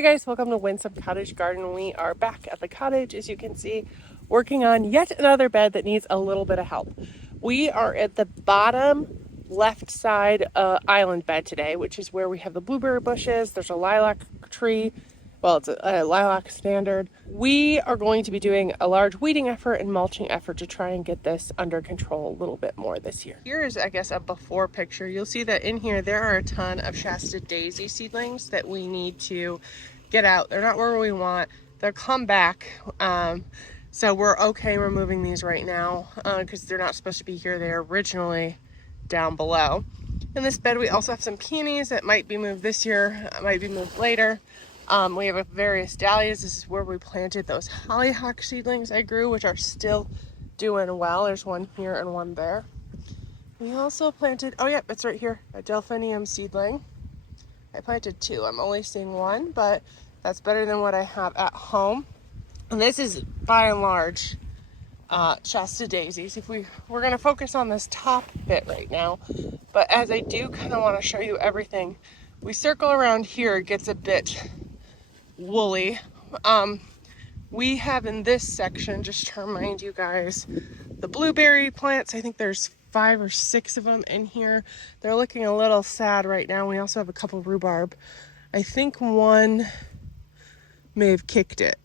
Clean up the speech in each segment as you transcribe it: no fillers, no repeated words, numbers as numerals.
Hi guys, welcome to Winsome Cottage Garden. We are back at the cottage, as you can see, working on yet another bed that needs a little bit of help. We are at the bottom left side island bed today, which is where we have the blueberry bushes. There's a lilac tree. Well, it's a lilac standard. We are going to be doing a large weeding effort and mulching effort to try and get this under control a little bit more this year. Here's, I guess, a before picture. You'll see that in here there are a ton of Shasta daisy seedlings that we need to get out. They're not where we want. They'll come back. So we're okay removing these right now because they're not supposed to be here. They're originally down below. In this bed, we also have some peonies that might be moved this year, might be moved later. We have various dahlias. This is where we planted those hollyhock seedlings I grew, which are still doing well. There's one here and one there. We also planted, oh yeah, it's right here, a delphinium seedling. I planted two. I'm only seeing one, but that's better than what I have at home. And this is by and large Shasta daisies. We're going to focus on this top bit right now, but as I do kind of want to show you everything, we circle around here, it gets a bit woolly. We have in this section, just to remind you guys, the blueberry plants. I think there's 5 or 6 of them in here. They're looking a little sad right now. We also have a couple rhubarb. I think one may have kicked it,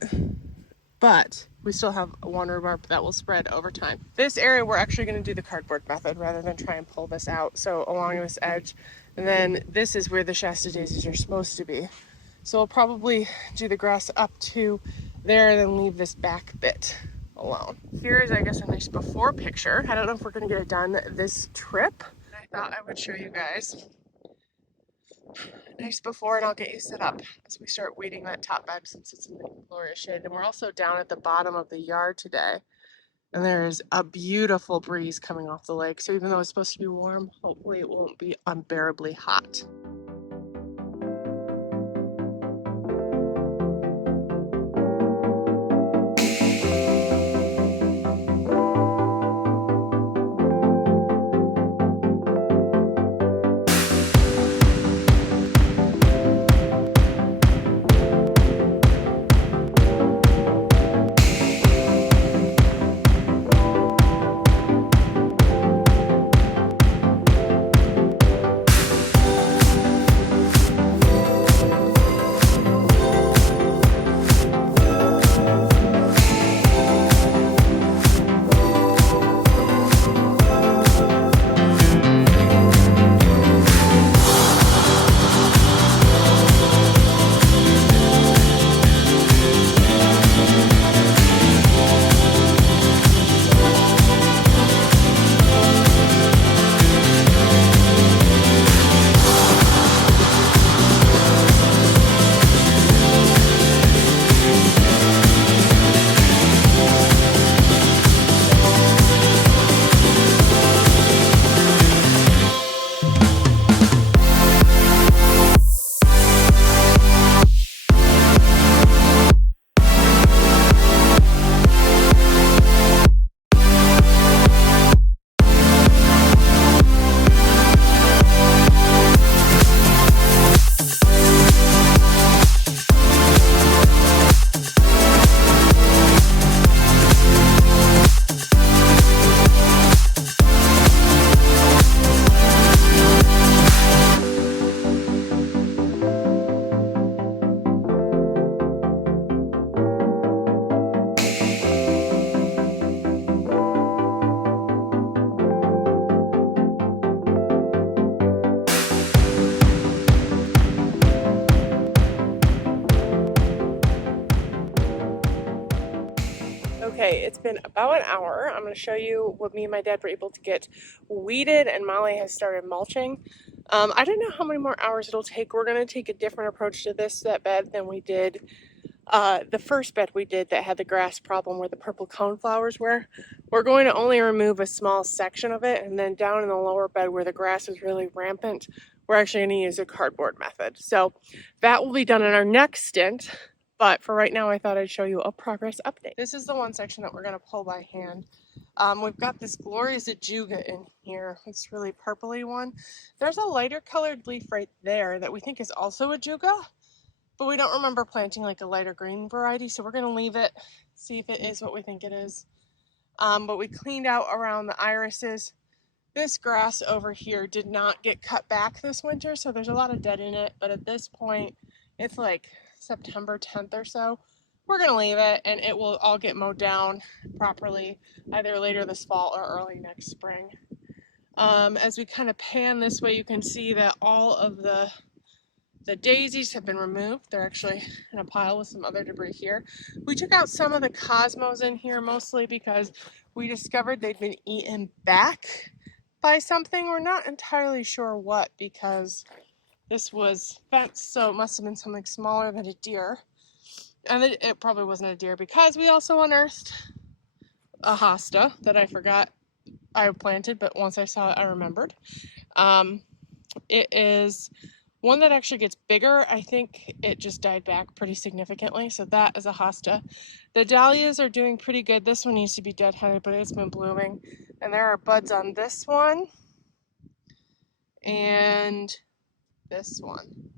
but we still have one rhubarb that will spread over time. This area, we're actually going to do the cardboard method rather than try and pull this out. So along this edge, and then this is where the Shasta daisies are supposed to be. So we'll probably do the grass up to there and then leave this back bit alone. Here's, I guess, a nice before picture. I don't know if we're going to get it done this trip. I thought I would show you guys. Nice before, and I'll get you set up as we start weeding that top bed since it's in the glorious shade. And we're also down at the bottom of the yard today. And there is a beautiful breeze coming off the lake. So even though it's supposed to be warm, hopefully it won't be unbearably hot. Okay, it's been about an hour. I'm going to show you what me and my dad were able to get weeded, and Molly has started mulching. I don't know how many more hours it'll take. We're going to take a different approach to that bed than we did the first bed we did that had the grass problem where the purple coneflowers were. We're going to only remove a small section of it, and then down in the lower bed where the grass is really rampant, we're actually going to use a cardboard method. So that will be done in our next stint. But for right now, I thought I'd show you a progress update. This is the one section that we're going to pull by hand. We've got this glorious ajuga in here. It's really purpley one. There's a lighter colored leaf right there that we think is also ajuga. but we don't remember planting like a lighter green variety, so we're going to leave it, see if it is what we think it is. But we cleaned out around the irises. This grass over here did not get cut back this winter, so there's a lot of dead in it, but at this point, it's like September 10th or so. We're going to leave it, and it will all get mowed down properly either later this fall or early next spring. As we kind of pan this way, you can see that all of the daisies have been removed. They're actually in a pile with some other debris here. We took out some of the cosmos in here mostly because we discovered they'd been eaten back by something. We're not entirely sure what, because this was fenced, so it must have been something smaller than a deer. And it probably wasn't a deer, because we also unearthed a hosta that I forgot I planted, but once I saw it, I remembered. It is one that actually gets bigger. I think it just died back pretty significantly, so that is a hosta. The dahlias are doing pretty good. This one needs to be deadheaded, but it's been blooming. And there are buds on this one and this one.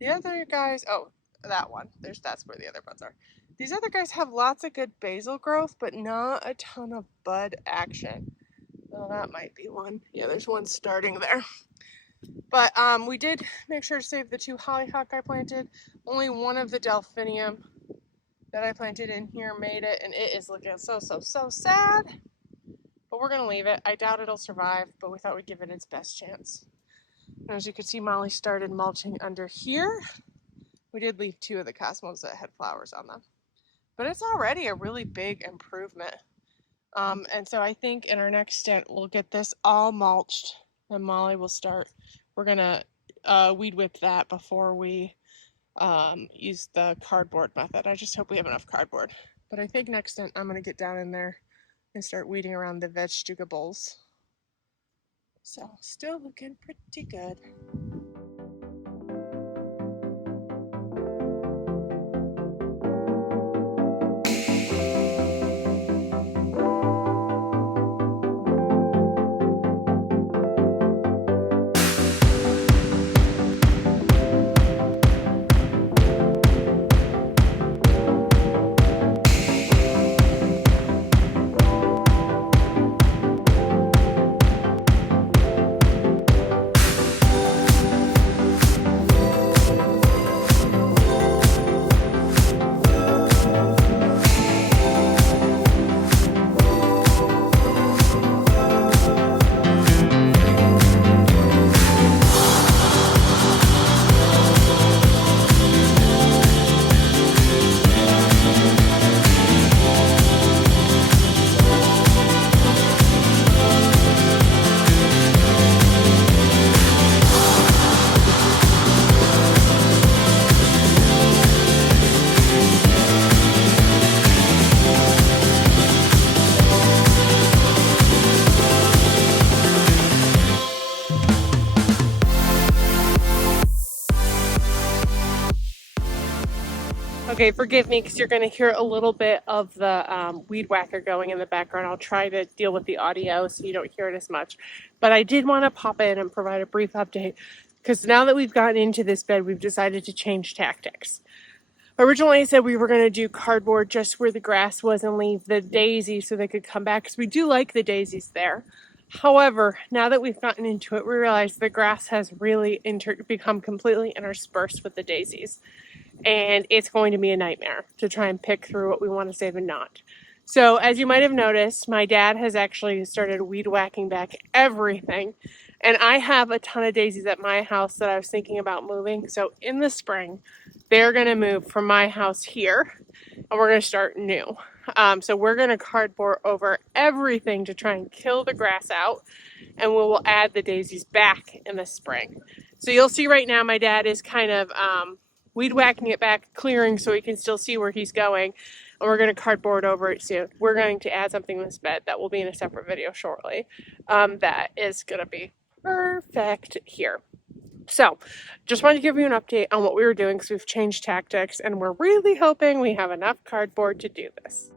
The other guys, oh, that one. That's where the other buds are. These other guys have lots of good basal growth, but not a ton of bud action. Well, that might be one. Yeah, there's one starting there. But we did make sure to save the 2 hollyhock I planted. Only one of the delphinium that I planted in here made it, and it is looking so sad. But we're gonna leave it. I doubt it'll survive, but we thought we'd give it its best chance. And as you can see, Molly started mulching under here. We did leave 2 of the cosmos that had flowers on them. But it's already a really big improvement. And so I think in our next stint, we'll get this all mulched, and Molly will start. We're gonna weed whip that before we use the cardboard method. I just hope we have enough cardboard. But I think next stint, I'm gonna get down in there and start weeding around the vegetables. So still looking pretty good. Okay, forgive me because you're going to hear a little bit of the weed whacker going in the background. I'll try to deal with the audio so you don't hear it as much. But I did want to pop in and provide a brief update because now that we've gotten into this bed, we've decided to change tactics. Originally, I said we were going to do cardboard just where the grass was and leave the daisies so they could come back, because we do like the daisies there. However, now that we've gotten into it, we realize the grass has really become completely interspersed with the daisies. And it's going to be a nightmare to try and pick through what we want to save and not. So as you might have noticed, my dad has actually started weed whacking back everything. And I have a ton of daisies at my house that I was thinking about moving. So in the spring, they're going to move from my house here, and we're going to start new. So we're going to cardboard over everything to try and kill the grass out, and we will add the daisies back in the spring. So you'll see right now my dad is kind of weed whacking it back, clearing so he can still see where he's going, and we're going to cardboard over it soon. We're going to add something in this bed that will be in a separate video shortly. That is going to be perfect here. So just wanted to give you an update on what we were doing because we've changed tactics, and we're really hoping we have enough cardboard to do this.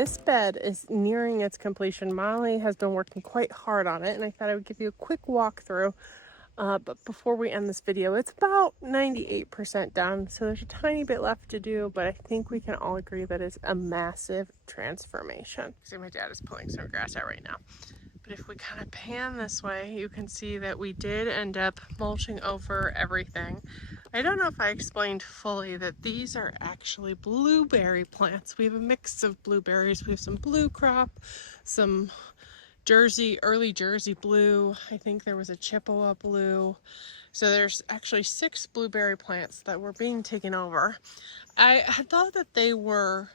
this bed is nearing its completion. Molly has been working quite hard on it, and I thought I would give you a quick walkthrough. But before we end this video, it's about 98% done, so there's a tiny bit left to do, but I think we can all agree that it's a massive transformation. See, my dad is pulling some grass out right now. But if we kind of pan this way, you can see that we did end up mulching over everything. I don't know if I explained fully that these are actually blueberry plants. We have a mix of blueberries. We have some blue crop, some early Jersey blue. I think there was a Chippewa blue. So there's actually 6 blueberry plants that were being taken over. I had thought that they were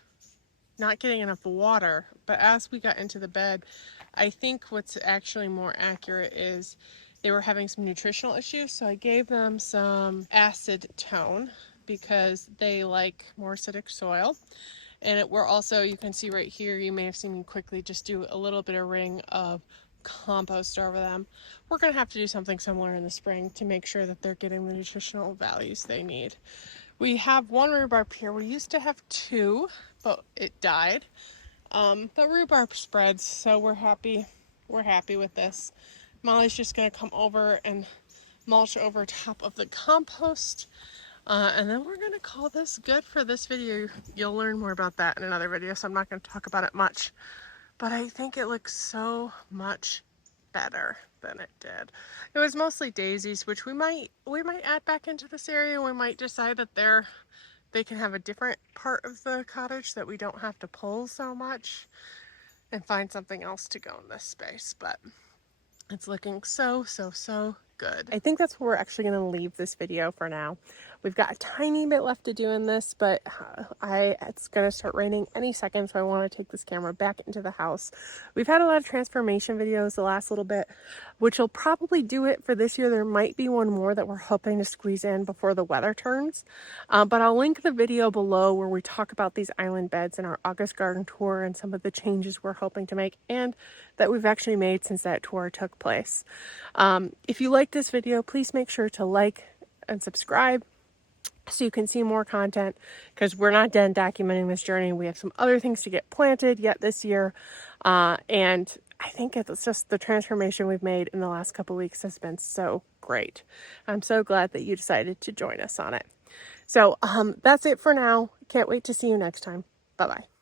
not getting enough water, but as we got into the bed, I think what's actually more accurate is they were having some nutritional issues, so I gave them some acid tone because they like more acidic soil. And we're also, you can see right here, you may have seen me quickly just do a little bit of ring of compost over them. We're going to have to do something similar in the spring to make sure that they're getting the nutritional values they need. We have one rhubarb here. We used to have 2, but it died. But rhubarb spreads, so we're happy with this. Molly's just going to come over and mulch over top of the compost. And then we're going to call this good for this video. You'll learn more about that in another video, so I'm not going to talk about it much. But I think it looks so much better than it did. It was mostly daisies, which we might add back into this area. We might decide that they can have a different part of the cottage that we don't have to pull so much, and find something else to go in this space. But it's looking so good. I think that's where we're actually going to leave this video for now. We've got a tiny bit left to do in this, but it's going to start raining any second, so I want to take this camera back into the house. We've had a lot of transformation videos the last little bit, which will probably do it for this year. There might be one more that we're hoping to squeeze in before the weather turns, but I'll link the video below where we talk about these island beds and our August garden tour and some of the changes we're hoping to make and that we've actually made since that tour took place. If you like this video, please make sure to like and subscribe so you can see more content, because we're not done documenting this journey. We have some other things to get planted yet this year, and I think it's just the transformation we've made in the last couple weeks has been so great. I'm so glad that you decided to join us on it. So that's it for now. Can't wait to see you next time. Bye-bye.